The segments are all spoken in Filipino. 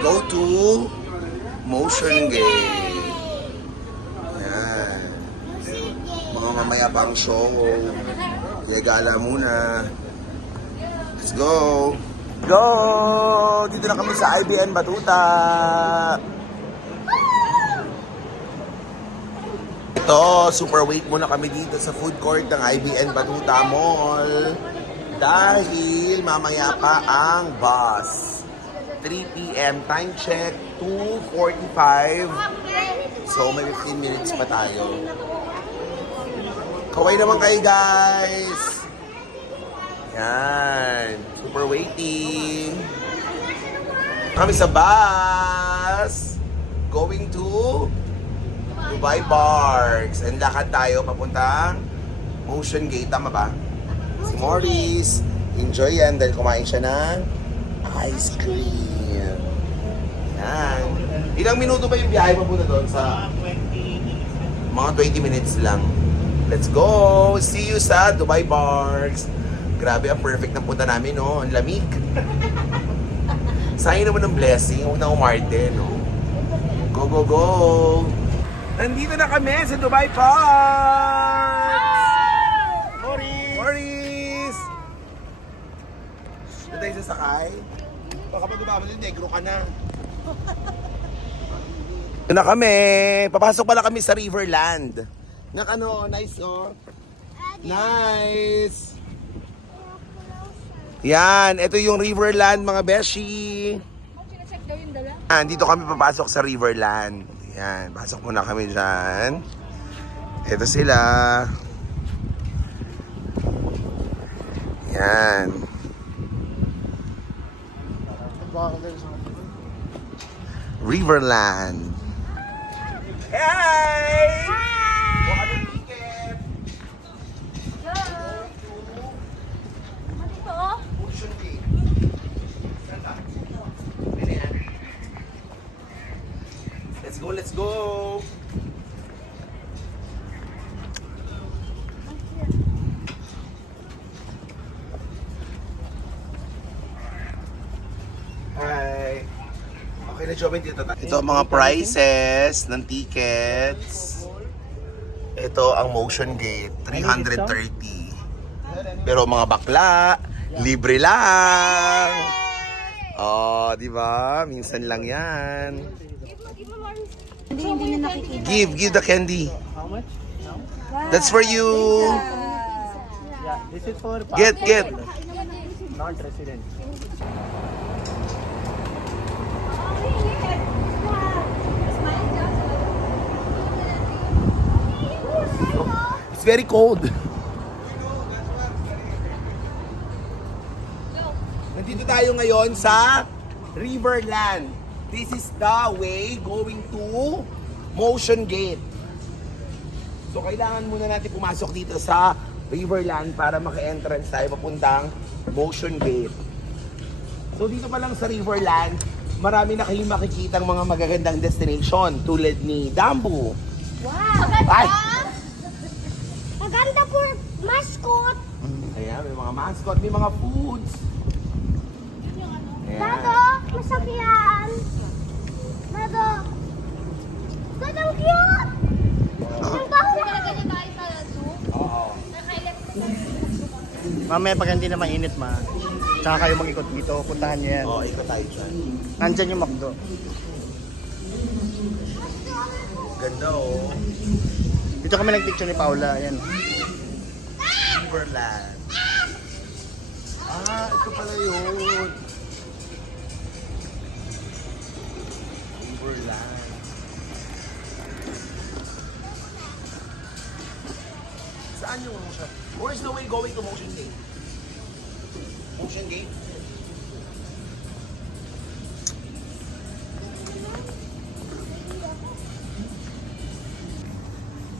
go to Motion Gate. Ayan. Mga mamaya pang show. Kaya gala muna. Let's go! Go! Dito na kami sa IBN Batuta. Ito, super wait muna kami dito sa food court ng IBN Batuta Mall. Dahil mamaya pa ang bus. 3 p.m. Time check, 2:45. So may 15 minutes pa tayo. Kaway naman kayo guys. Yan. Super waiting. Kami sa bus. Going to Dubai Parks. And lakad tayo papuntang Motion Gate. Tama ba? Si Morris. Enjoy yan dahil kumain siya ng ice cream. Yan. Ilang minuto ba yung biyahe papunta doon sa... Mga 20 minutes lang. Let's go! See you sa Dubai Parks. Grabe, ang perfect ng punta namin, no? Ang lamig. Sayang naman ng blessing. Huwag na umarte, no? Go, go, go! Nandito na kami sa Dubai Parks! Morris! Morris! Doon tayo sasakay. Baka pag dumabali, negro ka na. Doon na kami. Papasok pala kami sa Riverland. Ano, nice, oh. Nice! Yan, ito yung Riverland, mga beshi. Dito kami papasok sa Riverland. Yan, pasok muna kami dyan. Ito sila. Yan. Riverland. Hey! Buka kami ticket. Motion Gate. Let's go, let's go. Hi. Okay na, Joven, dito tayo. Ito ang mga prices ng tickets. Ito ang Motion Gate, 330. Pero mga bakla, libre lang. Oh, di ba? Minsan lang yan. Hindi na nakikita. Give the candy. How much? That's for you. Yeah, this is for Get. non-resident. It's very cold. Nandito tayo ngayon sa Riverland. This is the way going to Motion Gate. So kailangan muna natin pumasok dito sa Riverland para maka-entrance tayo papuntang Motion Gate. So dito pa lang sa Riverland, marami na kayong makikitang mga magagandang destination tulad ni Dambu. Wow! Ay! Maganda po mascot. Ayan, may mga mascot, may mga foods. Ayan. Dado, masakyan. Dado. Dado, ang cute. Ang baho. Oo. Mamaya pag hindi na mainit tsaka kayo mag-ikot dito, puntahan niyo yan. Oo, ikot tayo dyan. Nandyan yung McDo. Ganda oh. Dito kami nag-picture ni Paula, yan. Riverland. Ito pala yun. Riverland. Saan yung motion? Where's the way going to Motion Gate? Motion Gate?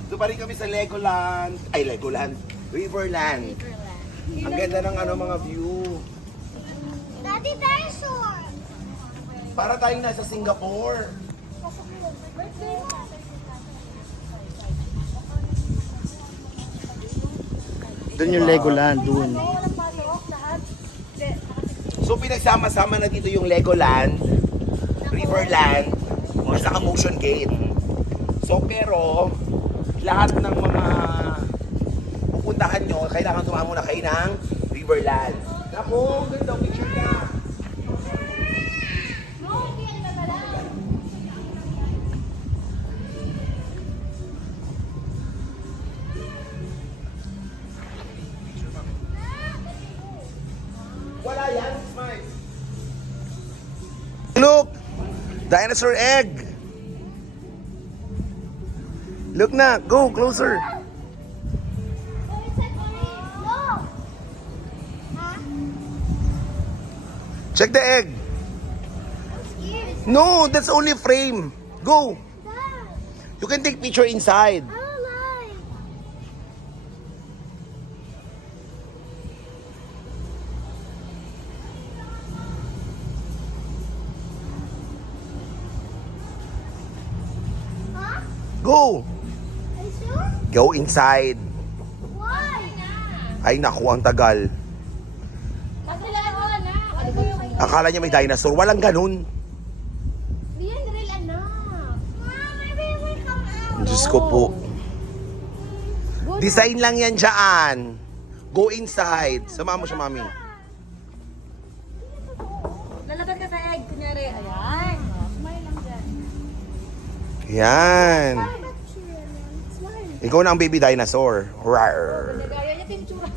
Ito pa rin kami sa Legoland. Ay, Legoland. Riverland. Ang ganda ng mga view. Daddy dinosaur. Para tayong nasa Singapore. Birthday mo. Doon yung Legoland, doon. Walang pasok lahat. So pinagsama-sama na dito yung Legoland Riverland, at saka Motion Gate. So pero, lahat ng mga pupuntahan nyo, kailangan tumahan muna kayo ng Riverland. Naku, ganda picture ka. Wala yan, smart. Look! Dinosaur egg! Look na! Go! Closer! No. Huh? Check the egg! I'm scared. No! That's only frame! Go! Dad, You can take picture inside. I don't like. Huh? Go! Are you sure? Go inside. Why? Ay naku, ang tagal. Kasi laro na. Akala niya may dinosaur. Walang ganun. Yan, real anak. Mom, maybe it will come out. Diyos ko po. Design lang yan dyan. Go inside. Sama mo siya, mami. Lalapit ka sa egg, kunyari. Ayan. Smile lang dyan. Yan. But sure, smile. Ikaw na ang baby dinosaur. Rawr. Nagaya niya pintura.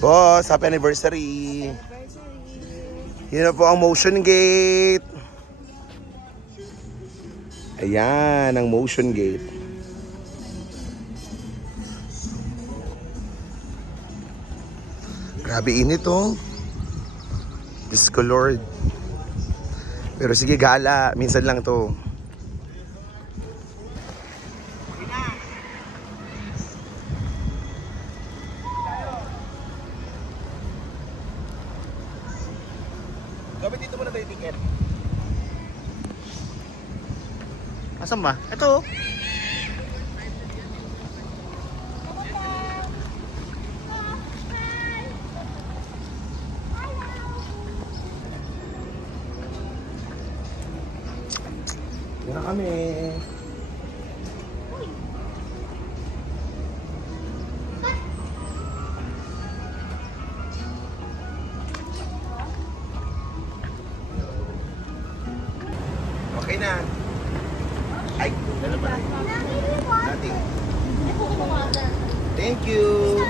Boss, happy anniversary. Yun na po ang Motion Gate. Ayan, ang Motion Gate. Grabe init oh. Diyos ko Lord. Pero sige gala, minsan lang to. Gabit dito muna tayo ticket. Asan ba? Ito. Yan na kami. Okay na. Ay, ano ba? Nothing. Thank you.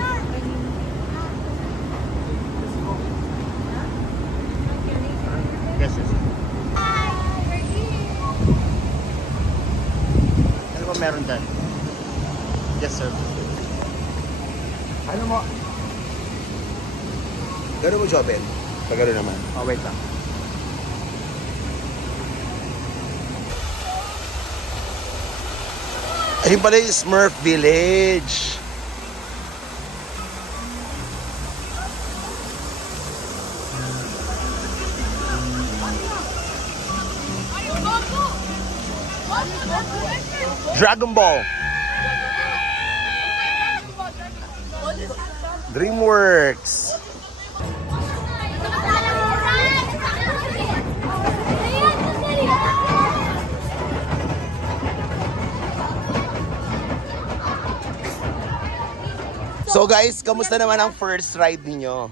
Yes, yes. Ano ba meron dyan? Yes, sir. Ano mo? Gano'n mo, Jobel? Pag gano'n naman. Oh, wait lang. Ayun pala yung Smurf Village. Dragon Ball. DreamWorks. So guys, kamusta naman ang first ride ninyo?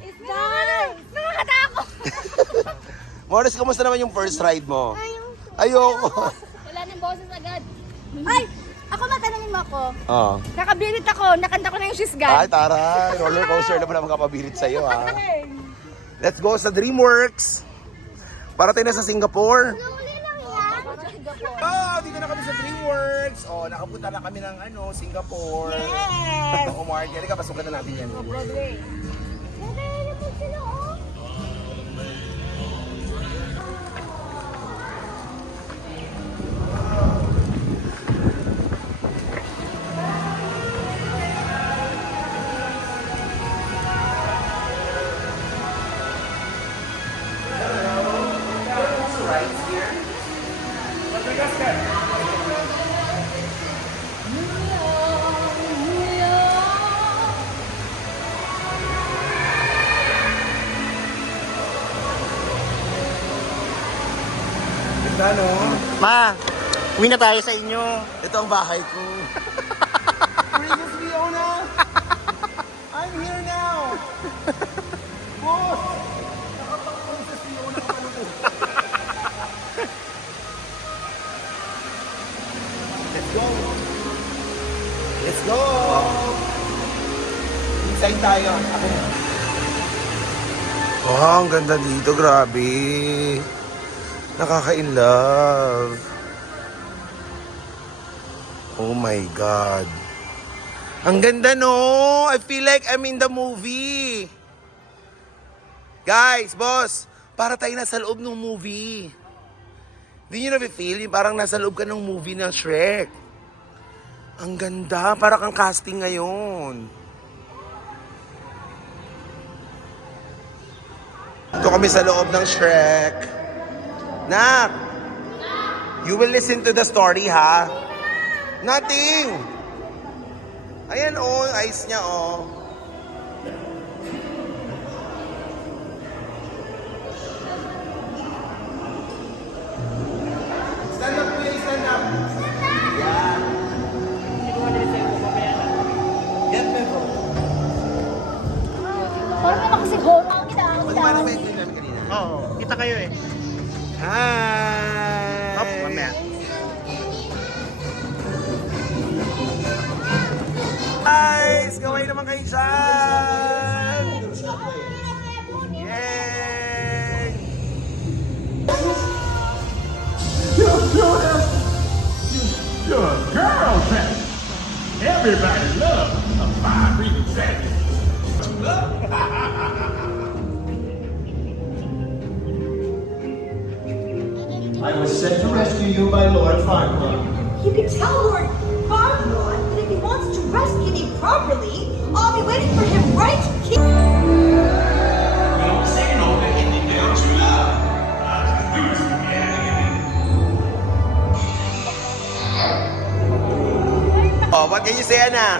Nakakatakot. Morris, kamusta naman yung first ride mo? Ayoko. Wala nang boses agad. Ay, ako matanungin mo ako. Oh. Nakabilit ako, nakanta ko na yung Ay, shisgan. taray. Roller coaster naman ang makapabilit sa'yo, ha? Let's go sa DreamWorks. Parating na sa Singapore. Slowly lang yan. Oh, dito na kami sa DreamWorks. Oh, nakapunta na kami ng Singapore. Yes. Oh, Mark, halika, pasukan na natin yan. Broadway. Nagaya naman sila, oh. Ganda, no? Ma, uwi na tayo sa inyo. Ito ang bahay ko. Princess Fiona! I'm here now! Boss! Princess Fiona ka pala po. Let's go! Let's go! Inside tayo. Ako. Oh, ang ganda dito. Grabe. Nakaka-in-love. Oh my God. Ang ganda, no? I feel like I'm in the movie. Guys, boss, para tayo nasa loob ng movie. Hindi nyo na-feel yung parang nasa loob ka ng movie ng Shrek. Ang ganda, para kang casting ngayon. Ito kami sa loob ng Shrek. Nak, you will listen to the story, ha? Nothing. Ayan, oh, eyes niya, oh. Stand up, please, stand up. Yeah. Get me, bro. Parang naman kasi horror. Ano ba naman yung namin kanina? Oo, kita kayo eh. Hi! Up, mamaya. Guys, gawin naman kayo dyan! Yay! You're a girl pet. Everybody loves a fine savage. I was sent to rescue you by Lord Farquaad. You can tell Lord Farquaad that if he wants to rescue me properly, I'll be waiting for him right here. Oh, what can you say, Anna?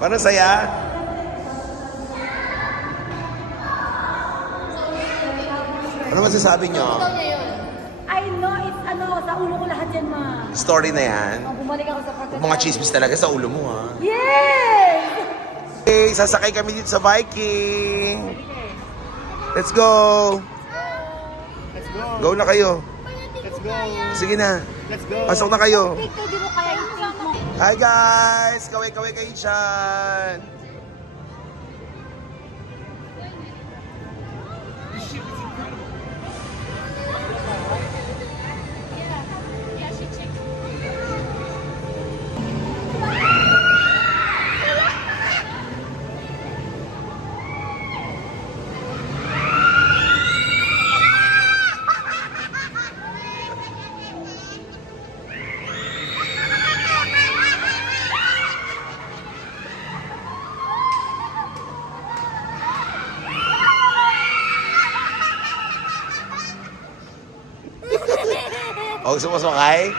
Paano saya? Ano masasabi nyo? I know it's sa ulo ko lahat yan, ma. Story na yan. Bumalik ako sa pagkakas. Mga chismis talaga sa ulo mo, ha? Yes! Okay, sasakay kami dito sa Viking. Let's go. Let's go. Go na kayo. Let's go. Sige na. Let's go. Pasok na kayo. Ito, di mo kaya yung think mo. Hi guys! Kaway-kaway kayo dyan. O, gusto mo sumakay?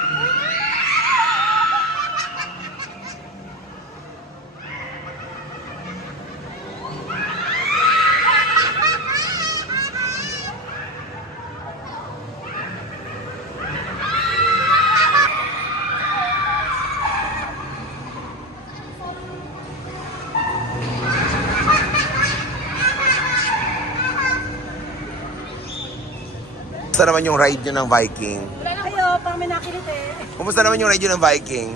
Kumusta naman yung ride nyo ng Viking? Ayo, parang may nakilit eh. Kumusta naman yung ride nyo ng Viking?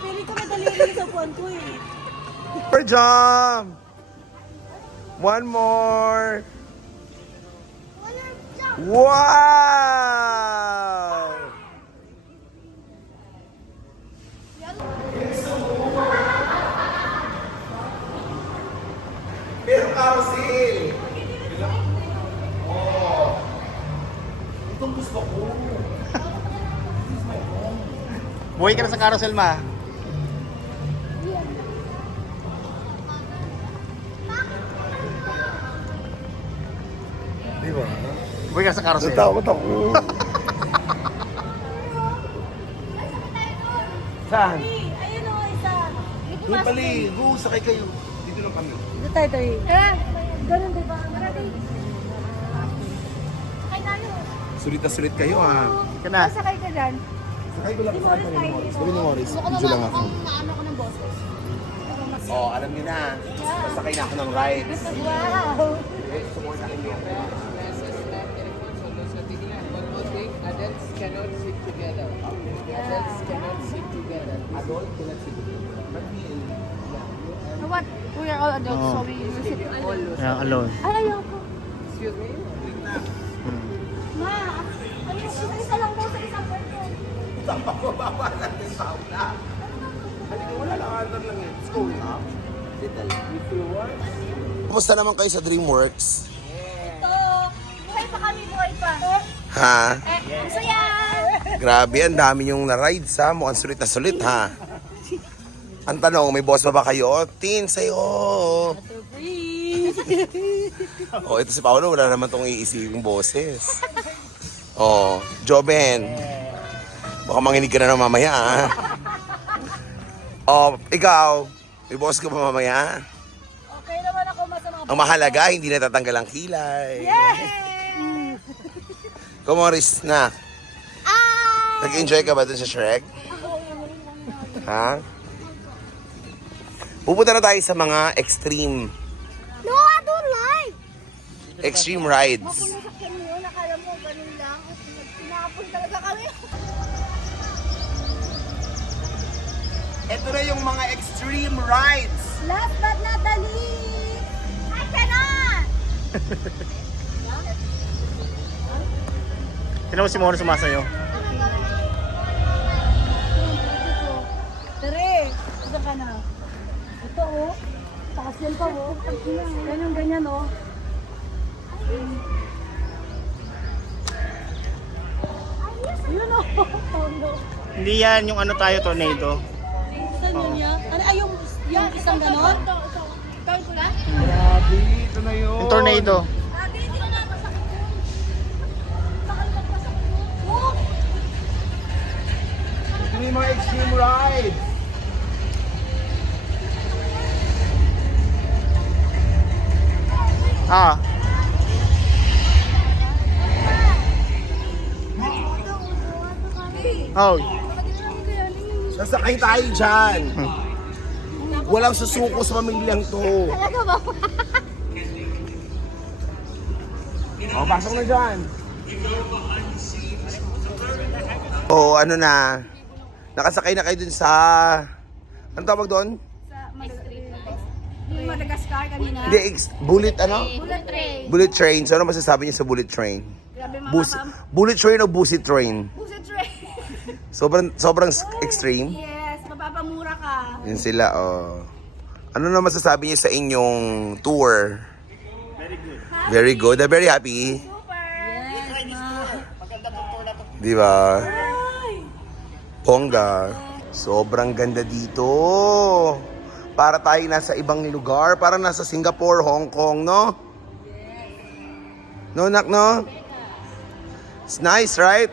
Pili ko madali rin sa buwan ko eh. Per jump! One more! Wow! Pero carousel! Oh! Itong gusto ko. Buhay ka na sa carousel, ma. Di ba? Buhay ka na sa carousel. Natakot ako. Saan? Ayun o, isa. Doon pala eh. Go, sakay kayo. Dito lang kami. Dito tayo tayo. Ganun, di ba? Marami. Sakay tayo. Sulit na sulit kayo ha. Ka na. Sakay ka dyan. Sakay ko lang sa akin ni Morris. Sabi ni Morris, video lang ako. Maano ko ng boses. Oh, alam niyo na. Sasakay na ako ng rides. Wow! Adults cannot sit together. Adults cannot sit together. What? We are all adults, Oo. so we sit all. Yeah, alone. Ay, ayoko. Excuse me? Ma, ayoko. Isa lang daw sa isang person. Saan pa bababa natin sa aula? Wala lang, andar lang yun. School na. Kumusta naman kayo sa DreamWorks? Ito. Buhay pa kami, buhay pa. Ha? Ang saya! Grabe, ang dami yung na-rides ha. Mukhang sulit na sulit ha. Ang tanong, may boss pa ba kayo? Tin, sa'yo. Oh, ito si Paolo, wala naman tong iisiping boses. Oh, Joben. Baka manginig ka na ng mamaya ha. Oh, ikaw, may boss ka pa mamaya? Okay naman ako masama. Ang mahalaga, hindi natatanggal ang kilay. Kumoris na. Nag-enjoy ka ba dun sa Shrek? Ha? Pupunta na tayo sa mga extreme No, I don't like! extreme rides. Nasakyan mo yun, akala mo, ganun lang. Pinapon talaga kami. Ito na yung mga extreme rides. Last but not the least, I cannot! Tignan mo si Moro sumasayo. Tere, ito ka na. Ito oh, takas yan pa oh. Ganyan, ganyan oh. Yun oh. Hindi yan yung ano tayo, tornado. Saan yun niya? Ano, ay, yung isang ganon? Gawin ko lang? Grabe, ito na yun. Yung tornado. Sabi, hindi ko na masakit yun. Bakal magpasakit yun. Oh! Ito na yung mga extreme rides. Ah, oh. Sasakay tayo dyan. Walang susuko sa pamilyang to. Talaga ba? O, pasok na dyan. O, ano na. Nakasakay na kayo dun sa... Ano tawag doon? Yung Madagascar kanina. Hindi, bullet ano? Bullet train. Bullet train. So, ano masasabi niyo sa bullet train? Grabe mga Bullet train o busit train? Bullet train. Sobrang extreme. Yes, mapapamura ka. Yun sila, oh. Ano na masasabi niyo sa inyong tour? Very good. I'm very happy. Super. Di ba? Bongga. Sobrang ganda dito. Para tayo nasa ibang lugar. Para nasa Singapore, Hong Kong, no? No, nak, no? It's nice, right?